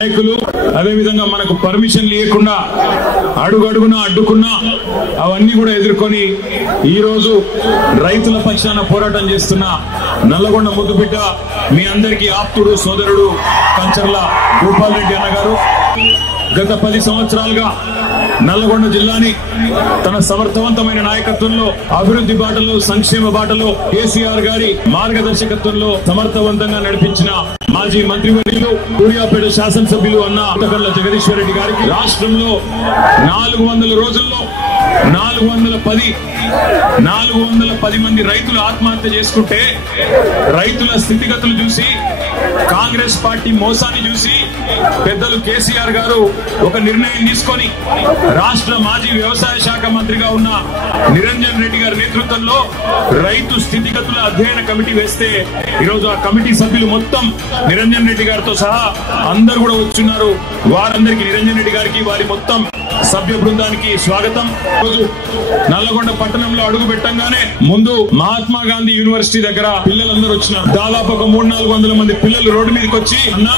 నాయకులు అదే విధంగా మనకు పర్మిషన్ లేకుండా అడుగడుగునా అడ్డుకున్నా అవన్నీ కూడా ఎదుర్కొని ఈ రోజు రైతుల పక్షాన పోరాటం చేస్తున్న నల్లగొండ ముద్దుబిడ్డ మీ అందరికీ ఆప్తుడు సోదరుడు కంచర్ల భూపాల్ రెడ్డి అన్న గారు గత 10 సంవత్సరాలుగా నల్లగొండ జిల్లాని తన సమర్థవంతమైన నాయకత్వంలో అభివృద్ధి బాటలో సంక్షేమ బాటలో కేసీఆర్ గారి మార్గదర్శకత్వంలో సమర్థవంతంగా నడిపించిన మాజీ మంత్రివర్యులు సూర్యాపేట శాసనసభ్యులు అన్న ఉత్తకర్ల జగదీశ్వర్ రెడ్డి గారికి రాష్ట్రంలో 400 రోజుల్లో 410 మంది రైతులు ఆత్మహత్య చేసుకుంటే రైతుల స్థితిగతులు చూసి కాంగ్రెస్ పార్టీ మోసాన్ని చూసి పెద్దలు కేసీఆర్ గారు ఒక నిర్ణయం తీసుకొని రాష్ట్ర మాజీ వ్యవసాయ శాఖ మంత్రిగా ఉన్న నిరంజన్ రెడ్డి గారి నేతృత్వంలో రైతు స్థితిగతుల అధ్యయన కమిటీ వేస్తే ఈరోజు ఆ కమిటీ సభ్యులు మొత్తం నిరంజన్ రెడ్డి గారితో సహా అందరూ కూడా వచ్చున్నారు. వారందరికీ నిరంజన్ రెడ్డి గారికి వారి మొత్తం సభ్య బృందానికి స్వాగతం. రోజు నల్లగొండ పట్టణంలో అడుగు పెట్టంగానే ముందు మహాత్మా గాంధీ యూనివర్సిటీ దగ్గర పిల్లలందరూ వచ్చినారు. దాదాపు ఒక 300-400 మంది పిల్లలు రోడ్డు మీదకి వచ్చి అన్న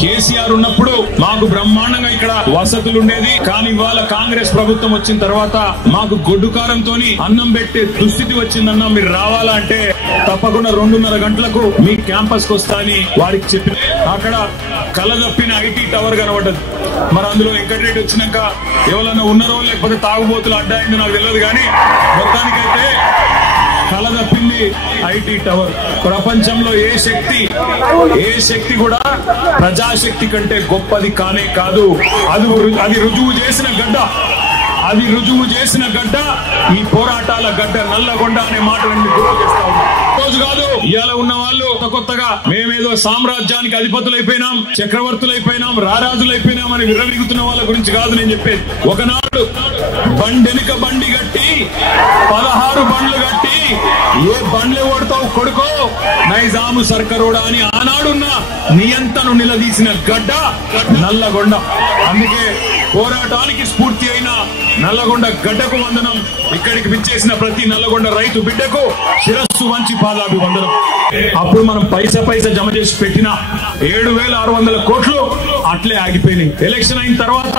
కేసీఆర్ ఉన్నప్పుడు మాకు బ్రహ్మాండంగా ఇక్కడ వసతులు ఉండేది, కానీ ఇవాళ కాంగ్రెస్ ప్రభుత్వం వచ్చిన తర్వాత మాకు గొడ్డు కారంతో అన్నం పెట్టే దుస్థితి వచ్చిందన్న, మీరు రావాలా అంటే తప్పకుండా 2:30 గంటలకు మీ క్యాంపస్ కు వస్తా అని వారికి చెప్పి అక్కడ కలదప్పిన ఐటీ టవర్ కనబడ్డది. మరి అందులో వెంకటరెడ్డి వచ్చినాక ఎవరన్నా ఉన్నారో లేకపోతే తాగుబోతులు అడ్డాయిందో నాకు తెలియదు, కానీ మొత్తానికైతే కలదప్పింది ఐటీ టవర్. ప్రపంచంలో ఏ శక్తి కూడా ప్రజాశక్తి కంటే గొప్పది కానే కాదు. అది రుజువు చేసిన గడ్డ ఈ పోరాటాల గడ్డ నల్లగొండ అనే మాటలను గుర్తు చేస్తా ఉన్నాం. రోజు కాదు ఇవాళ ఉన్న వాళ్ళు కొత్తగా మేమేదో సామ్రాజ్యానికి అధిపతులైపోయినాం, చక్రవర్తులైపోయినాం, రారాజులైపోయినాం అని విర్రవీగుతున్న వాళ్ళ గురించి కాదు నేను చెప్పేది. ఒకనాడు బండెనుక బండి గట్టి 16 బండ్లు గట్టి ఏ బండ్లు ఓడతావు కొడుకో నైజాము సర్కరోడా అని ఆనాడున్న నియంతను నిలదీసిన గడ్డ నల్లగొండ. అందుకే పోరాటానికి స్ఫూర్తి అయిన నల్లగొండ గడ్డకు వందనం. ఇక్కడికి విచ్చేసిన ప్రతి నల్లగొండ రైతు బిడ్డకు శిరస్సు వంచి పాదాభివందనం. అప్పుడు మనం పైసా జమ చేసి పెట్టిన 7,600 కోట్లు అట్లే ఆగిపోయినాయి. ఎలక్షన్ అయిన తర్వాత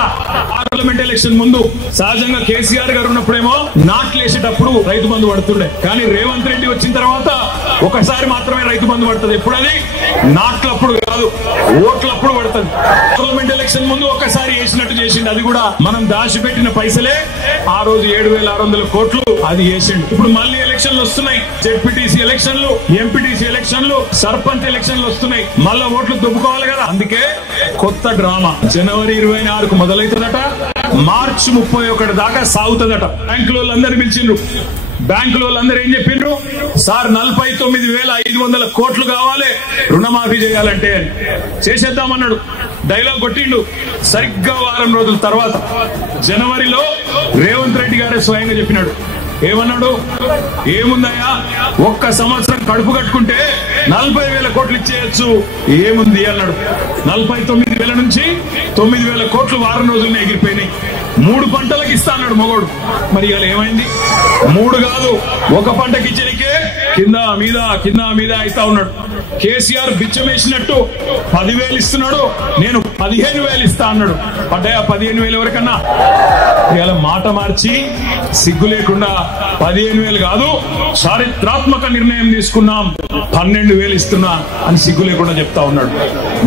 పార్లమెంట్ ఎలక్షన్ ముందు సహజంగా కేసీఆర్ గారు ఉన్నప్పుడేమో నాట్లు వేసేటప్పుడు రైతు బంధు పడుతుండే, కానీ రేవంత్ రెడ్డి వచ్చిన తర్వాత ఒకసారి మాత్రమే రైతు బంధు పడుతుంది. ఎప్పుడది నాట్లప్పుడు కాదు, ఓట్లప్పుడు పడుతుంది. పార్లమెంట్ ఎలక్షన్ ముందు ఒకసారి వేసినట్టు చేసిండు, అది కూడా మనం దాచిపెట్టిన పైసలే. ఆ రోజు 7,600 కోట్లు అది వేసిండు. ఇప్పుడు మళ్ళీ ఎలక్షన్లు వస్తున్నాయి, జెడ్పీటీసీ ఎలక్షన్లు, ఎంపీటీసీ ఎలక్షన్లు, సర్పంచ్ ఎలక్షన్లు వస్తున్నాయి. మళ్ళా ఓట్లు దుబ్బుకోవాలి కదా. అందుకే కొత్త డ్రామా జనవరి 26కు మొదలవుతుందట, మార్చి 31 దాకా సాగుతుందట. బ్యాంకుల వాళ్ళందరూ పిలిచిండ్రు. బ్యాంకుల వాళ్ళందరూ ఏం చెప్పిండ్రు, సార్ 49,500 కోట్లు కావాలి రుణమాఫీ చేయాలంటే చేసేద్దామన్నాడు. డైలాగ్ కొట్టిండు. సరిగ్గా వారం రోజుల తర్వాత జనవరిలో రేవంత్ రెడ్డి గారే స్వయంగా చెప్పినాడు. ఏమన్నాడు, ఏముందయ్యా ఒక్క సంవత్సరం కడుపు కట్టుకుంటే 40,000 కోట్లు ఇచ్చేయచ్చు, ఏముంది అన్నాడు. 49,000 నుంచి 9,000 కోట్లు వారం రోజులనే ఎగిరిపోయినాయి. 3 పంటలకు ఇస్తా అన్నాడు మగోడు. మరి ఇవాళ ఏమైంది? 3 కాదు, ఒక పంటకి ఇచ్చనికే కింద మీద ఇస్తా ఉన్నాడు. కేసీఆర్ బిచ్చం వేసినట్టు 10,000 ఇస్తున్నాడు, నేను 15,000 ఇస్తా అన్నాడు. పడ్డాయా 15,000 ఎవరికన్నా? ఇవాళ మాట మార్చి సిగ్గు లేకుండా 15,000 కాదు, చారిత్రాత్మక నిర్ణయం తీసుకున్నాం, 12,000 ఇస్తున్నా అని సిగ్గు లేకుండా చెప్తా ఉన్నాడు.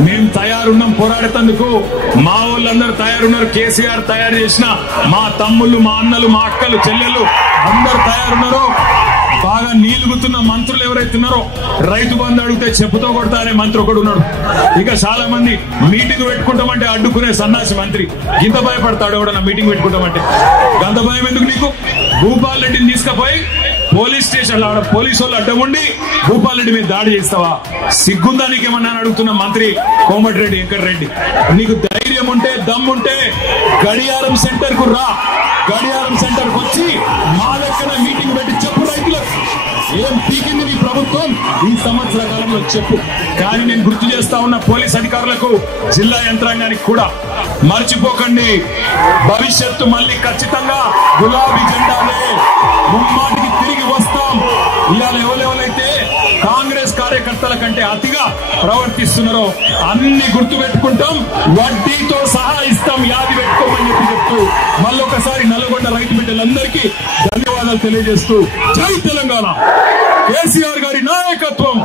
మేం తయారున్నాం పోరాడేందుకు, మా వాళ్ళందరూ తయారున్నారు. కేసీఆర్ తయారు చేసిన మా తమ్ముళ్ళు, మా అన్నలు, మా అక్కలు, చెల్లెలు అందరూ తయారున్నారు. బాగా నీలుగుతున్న మంత్రులు ఎవరైతున్నారో రైతు బంధు అడిగితే చెప్పుతో కొడతా అనే మంత్రి ఒకడు ఉన్నాడు. ఇక చాలా మంది మీటింగ్ పెట్టుకుంటామంటే అడ్డుకునే సన్నాసి మంత్రి. ఇంత భయపడతాడు ఎవడన్నా మీటింగ్ పెట్టుకుంటామంటే? గంత భయం ఎందుకు నీకు? భూపాల్ రెడ్డిని తీసుకుపోయి పోలీస్ స్టేషన్ లో పోలీసు వాళ్ళు అడ్డం ఉండి భూపాల్ రెడ్డి మీద దాడి చేస్తావా? సిగ్గుందా నీకేమన్నా అడుగుతున్న మంత్రి కోమటిరెడ్డి వెంకటరెడ్డి. నీకు ధైర్యం ఉంటే దమ్ముంటే గడియారం సెంటర్ కు రా. గడియారం సెంటర్ కు వచ్చి మా దగ్గర మీటింగ్ పెట్టి చెప్పు రైతులకు ఏం పీకింది నీ ప్రభుత్వం ఈ సంవత్సర కాలంలో చెప్పు. కానీ నేను గుర్తు చేస్తా ఉన్న పోలీస్ అధికారులకు, జిల్లా యంత్రాంగానికి కూడా మర్చిపోకండి, భవిష్యత్తు మళ్ళీ ఖచ్చితంగా గులాబీ జెండాలే. ముమ్మాటికి తిరిగి వస్తాం. ఇవాళ ఎవరెవరైతే కాంగ్రెస్ కార్యకర్తల కంటే అతిగా ప్రవర్తిస్తున్నారో అన్ని గుర్తు పెట్టుకుంటాం, వడ్డీతో సహా ఇస్తాం, యాది పెట్టుకోమని చెప్తూ మళ్ళొకసారి నల్గొండ రైతు బిడ్డలందరికీ ధన్యవాదాలు తెలియజేస్తూ జై తెలంగాణ, కేసీఆర్ గారి నాయకత్వం.